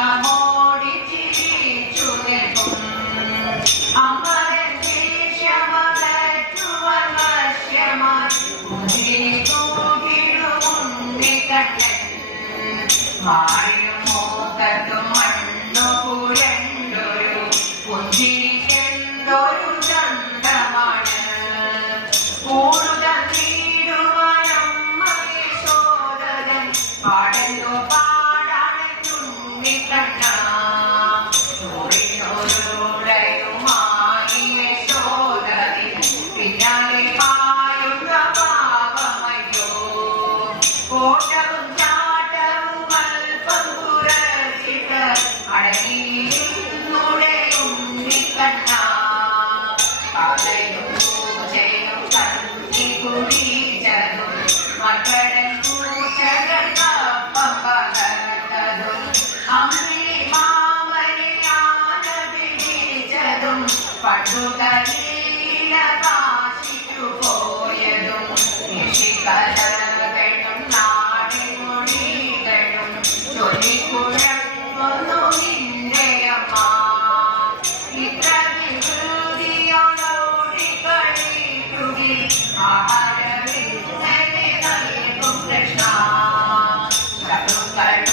I am Mario Montalto Bye.